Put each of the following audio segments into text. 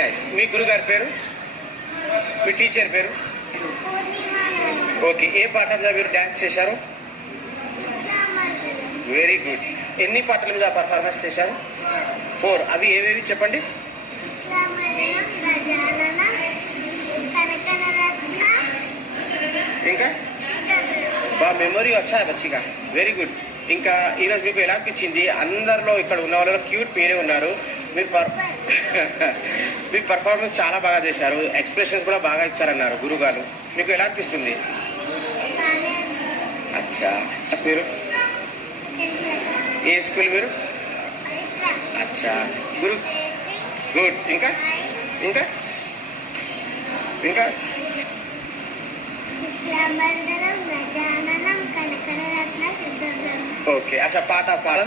Nice. మీ గురుగారి పేరు, మీ teacher పేరు? ఓకే. ఏ పాట మీద మీరు డ్యాన్స్ చేశారు? Very good. ఎన్ని పాటల మీద పర్ఫార్మెన్స్ చేశారు? 4. అవి ఏవేవి చెప్పండి. ఇంకా బా మెమొరీ వచ్చా బచ్చిగా. Very good. ఇంకా ఈరోజు మీకు ఎలా అనిపించింది? అందరిలో ఇక్కడ ఉన్న వాళ్ళలో క్యూట్ మీరే ఉన్నారు. మీ పర్ఫార్మెన్స్ చాలా బాగా చేశారు, ఎక్స్ప్రెషన్స్ కూడా బాగా ఇచ్చారన్నారు గురుగారు. మీకు ఎలా అనిపిస్తుంది? అచ్చా. మీరు ఏ స్కూల్ మీరు? అచ్చా. గురు గుడ్. ఇంకా ఇంకా ఇంకా ఓకే. అచ్చా పాట పాడ.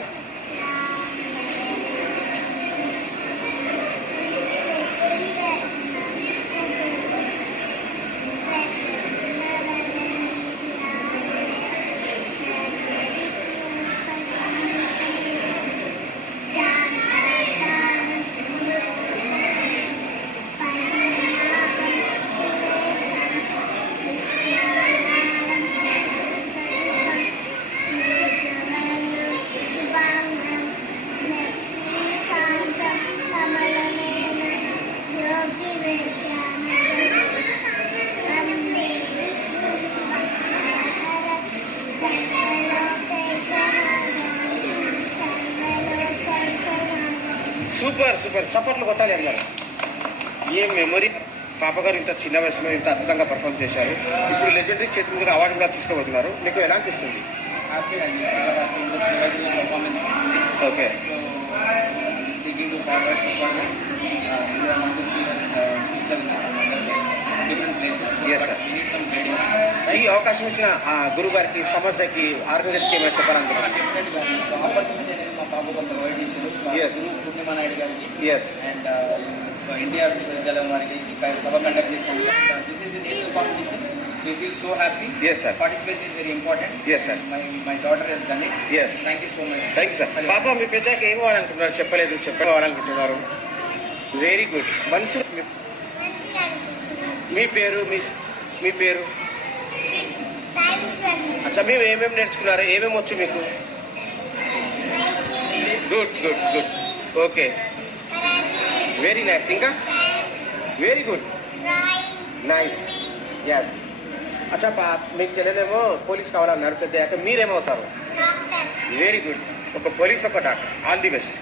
Super super. చప్పట్లు కొట్టాలి అందరు. ఏ మెమొరీ. పాపగారు ఇంత చిన్న వయసులో ఇంత అద్భుతంగా పర్ఫామ్ చేశారు. ఇప్పుడు లెజెండరీ చేతి మీద అవార్డు కూడా తీసుకోబోతున్నారు. మీకు ఎలా అనిపిస్తుంది? ఓకే. Yes sir. ఈ అవకాశం ఇచ్చిన గురువు గారికి, సంస్థకి, ఆర్గనైజర్స్కి ఏమైనా చెప్పాలనుకుంటున్నాను? పూర్ణిమా నాయుడు గారికి ఎస్ అండ్ ఎన్టీఆర్ విశ్వవిద్యాలయం వారికి సభ కండక్ట్ చేసినాం. This is national competition. We feel so happy. Yes sir. Participation is very important. Yes sir. My daughter has done it. Yes. Thank you so much. Thank you sir. పాప మీ పెద్దకి ఏం వాడాలనుకుంటున్నారు? చెప్పలేదు, చెప్పవాలనుకుంటున్నారు. Very good. మనసు. మీ పేరు? మీ పేరు? అచ్చా. మేము ఏమేమి నేర్చుకున్నారు? ఏమేమి వచ్చు మీకు? Good good good. Okay. Very nice. ఇంకా వెరీ గుడ్. నైస్. ఎస్. అచ్చా. మీ చెల్లెలేమో పోలీస్ కావాలన్నారు. పెద్ద మీరేమవుతారు? Very good. ఒక పోలీస్, ఒక డాక్టర్. All the best.